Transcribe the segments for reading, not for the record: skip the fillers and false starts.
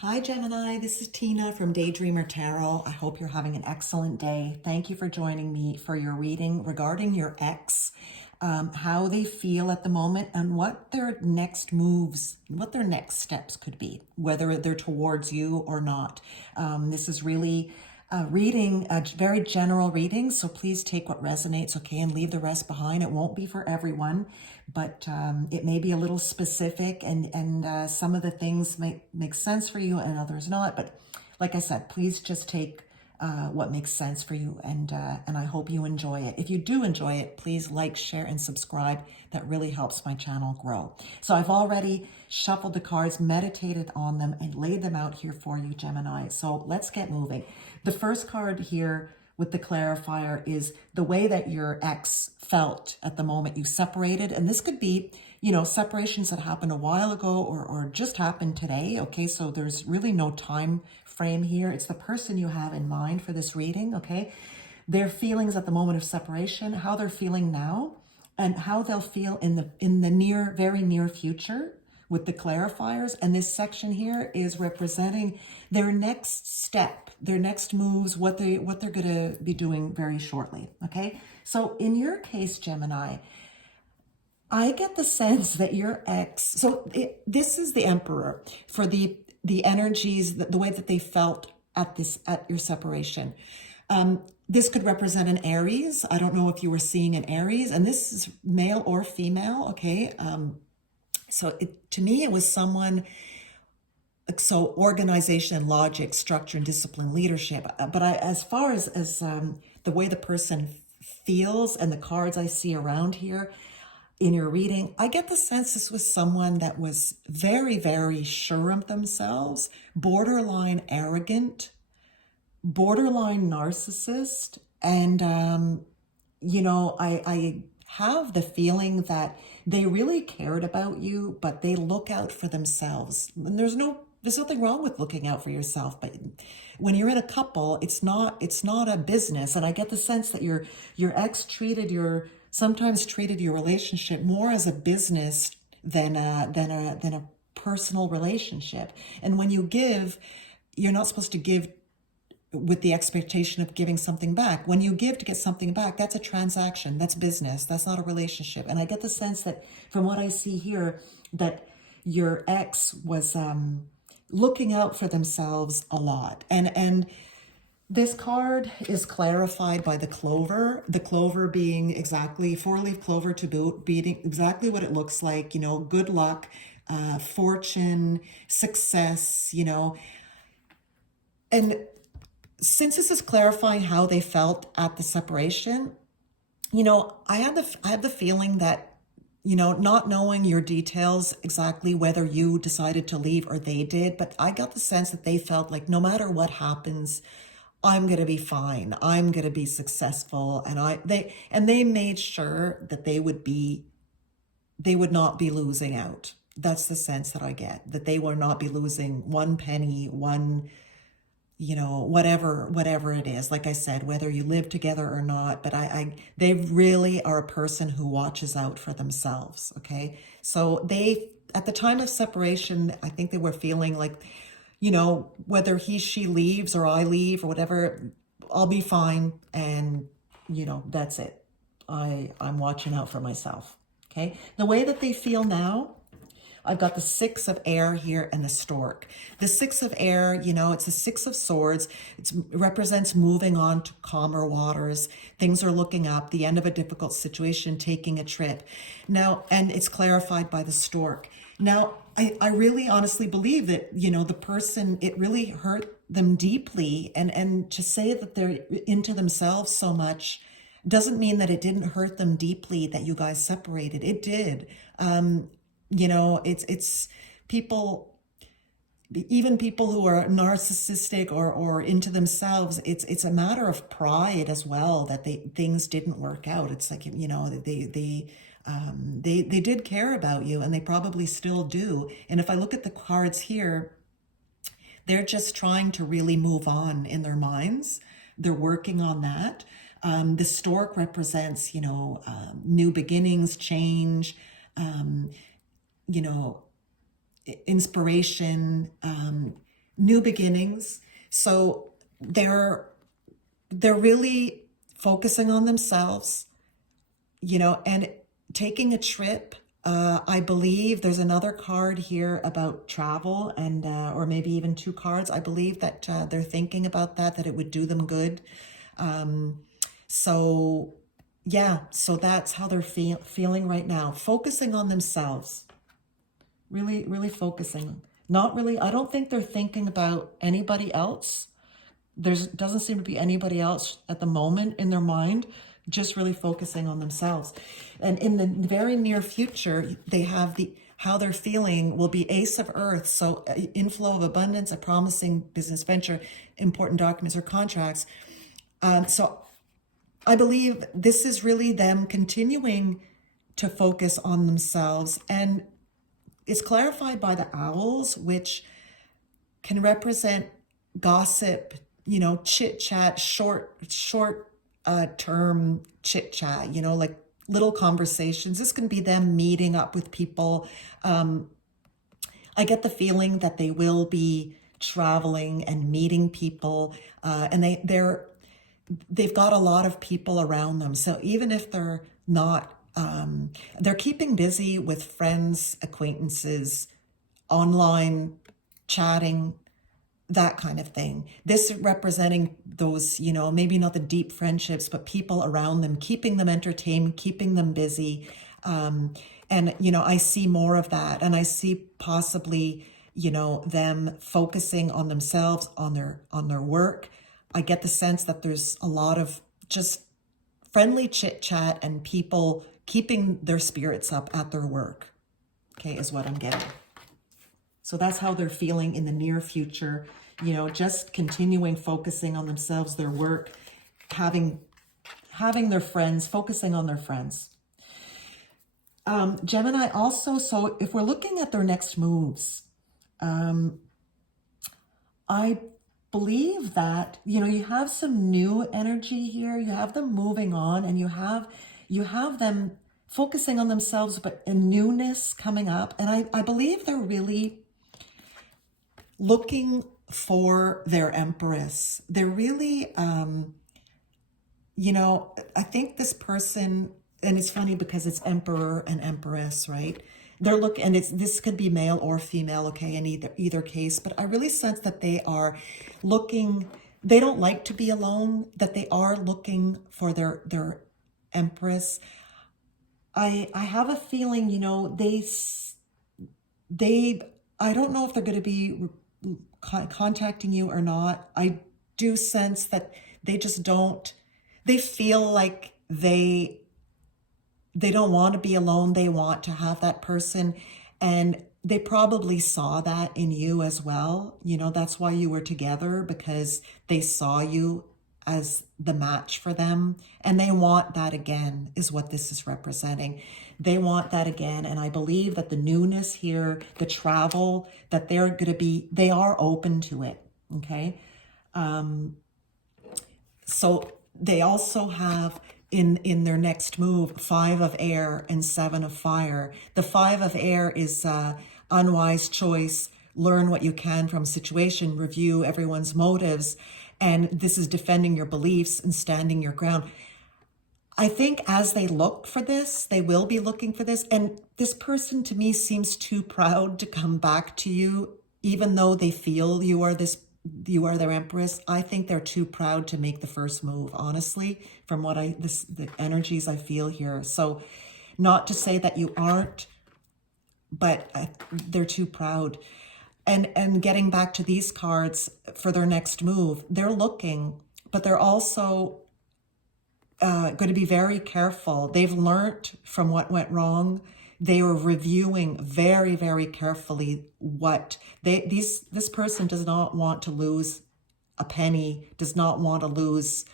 Hi Gemini, this is Tina from Daydreamer Tarot. I hope you're having an excellent day. Thank you for joining me for your reading regarding your ex, how they feel at the moment and what their next moves, what their next steps could be, whether they're towards you or not. This is really a very general reading, so please take what resonates, okay, and leave the rest behind. It won't be for everyone, but it may be a little specific, and some of the things might make sense for you and others not. But like I said, please just take what makes sense for you, and I hope you enjoy it. If you do enjoy it, please like, share, and subscribe. That really helps my channel grow. So I've already shuffled the cards, meditated on them, and laid them out here for you, Gemini. So let's get moving. The first card here with the clarifier is the way that your ex felt at the moment you separated. And this could be, separations that happened a while ago or just happened today. Okay, so there's really no time frame here. It's the person you have in mind for this reading, okay? Their feelings at the moment of separation, how they're feeling now, and how they'll feel in the very near future with the clarifiers. And this section here is representing their next step, their next moves, what they're going to be doing very shortly. Okay, so in your case, Gemini, I get the sense that your ex, this is the Emperor for the energies, the way that they felt at your separation. This could represent an Aries. I don't know if you were seeing an Aries, and this is male or female, okay? To me, it was someone, so organization, logic, structure, and discipline, leadership. But as far as the way the person feels and the cards I see around here in your reading, I get the sense this was someone that was very, very sure of themselves, borderline arrogant, borderline narcissist. And, I have the feeling that they really cared about you, but they look out for themselves. And there's nothing wrong with looking out for yourself, but when you're in a couple, it's not a business. And I get the sense that your ex sometimes treated your relationship more as a business than a personal relationship. And when you give, you're not supposed to give with the expectation of giving something back. When you give to get something back, that's a transaction, that's business, that's not a relationship. And I get the sense that from what I see here, that your ex was looking out for themselves a lot. And this card is clarified by the clover being exactly, four-leaf clover to boot, being exactly what it looks like, good luck, fortune, success, and since this is clarifying how they felt at the separation, I have the feeling that, not knowing your details exactly whether you decided to leave or they did, but I got the sense that they felt like no matter what happens, I'm going to be fine. I'm going to be successful. And they made sure that they would not be losing out. That's the sense that I get, that they will not be losing one penny, whatever it is. Like I said, whether you live together or not, but they really are a person who watches out for themselves. Okay. So at the time of separation, I think they were feeling like, whether she leaves or I leave or whatever, I'll be fine. And, that's it. I'm watching out for myself. Okay. The way that they feel now, I've got the Six of Air here and the Stork. The Six of Air, it's the Six of Swords. It represents moving on to calmer waters. Things are looking up, the end of a difficult situation, taking a trip. Now, and it's clarified by the Stork. Now, I really honestly believe that, the person, it really hurt them deeply. And to say that they're into themselves so much doesn't mean that it didn't hurt them deeply that you guys separated. It did. It's people, even people who are narcissistic or into themselves, it's a matter of pride as well that things didn't work out. It's like, they did care about you, and they probably still do. And if I look at the cards here, they're just trying to really move on in their minds. They're working on that. The Stork represents, new beginnings, change, inspiration, new beginnings. So they're really focusing on themselves, and taking a trip. I believe there's another card here about travel, and or maybe even two cards. I believe that they're thinking about that it would do them good. So yeah, so that's how they're feeling right now, focusing on themselves, really, really focusing. Not really, I don't think they're thinking about anybody else. Doesn't seem to be anybody else at the moment in their mind, just really focusing on themselves. And in the very near future, they have how they're feeling will be Ace of Earth. So inflow of abundance, a promising business venture, important documents or contracts. So I believe this is really them continuing to focus on themselves. And it's clarified by the owls, which can represent gossip, chit chat, short term chit chat, like little conversations. This can be them meeting up with people. I get the feeling that they will be traveling and meeting people, and they've got a lot of people around them. So even if they're not, they're keeping busy with friends, acquaintances, online chatting, that kind of thing. This representing those, maybe not the deep friendships, but people around them, keeping them entertained, keeping them busy. And, I see more of that. And I see possibly, them focusing on themselves, on their work. I get the sense that there's a lot of just friendly chit chat and people keeping their spirits up at their work, okay, is what I'm getting. So that's how they're feeling in the near future, just continuing focusing on themselves, their work, having their friends, focusing on their friends. Gemini also, so if we're looking at their next moves, I believe that, you have some new energy here. You have them moving on, and you have them focusing on themselves, but a newness coming up. And I believe they're really looking for their empress. They're really, I think this person, and it's funny because it's emperor and empress, right? They're looking, and this could be male or female, okay, in either case, but I really sense that they are looking, they don't like to be alone, that they are looking for their empress. I have a feeling, they I don't know if they're going to be contacting you or not. I do sense that they just don't, they feel like they don't want to be alone. They want to have that person. And they probably saw that in you as well. That's why you were together, because they saw you as the match for them. And they want that again, is what this is representing. They want that again. And I believe that the newness here, the travel, that they are open to it. Okay. So they also have in their next move, 5 of air and 7 of fire. The 5 of air is unwise choice, learn what you can from situation, review everyone's motives. And this is defending your beliefs and standing your ground. I think as they look for this, they will be looking for this. And this person to me seems too proud to come back to you, even though they feel you are their empress. I think they're too proud to make the first move, honestly, from what the energies I feel here. So not to say that you aren't, but they're too proud. And getting back to these cards for their next move, they're looking, but they're also going to be very careful. They've learned from what went wrong. They were reviewing very, very carefully this person does not want to lose a penny, does not want to lose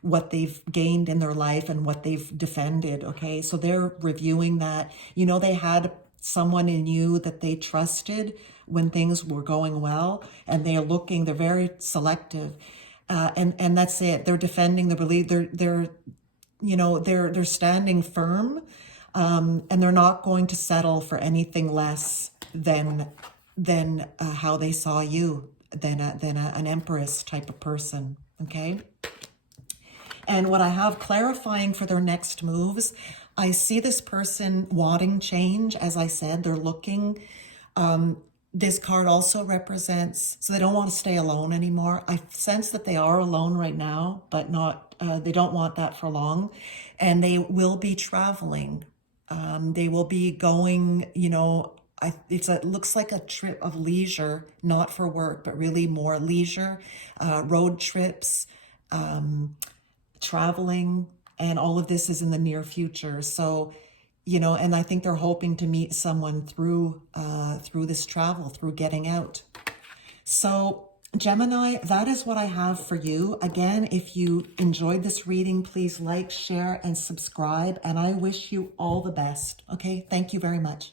what they've gained in their life and what they've defended. Okay, so they're reviewing that. They had someone in you that they trusted when things were going well, and they're very selective. And that's it. They're defending the belief. They're standing firm, and they're not going to settle for anything less than than how they saw you, than an empress type of person, okay? And what I have clarifying for their next moves, I see this person wanting change. As I said, they're looking. This card also represents, so they don't want to stay alone anymore. I sense that they are alone right now, but not, they don't want that for long. And they will be traveling. They will be going, you know, it looks like a trip of leisure, not for work, but really more leisure, road trips, traveling, and all of this is in the near future. So, you know, and I think they're hoping to meet someone through this travel, through getting out. So Gemini, that is what I have for you. Again, if you enjoyed this reading, please like, share, and subscribe. And I wish you all the best. Okay, thank you very much.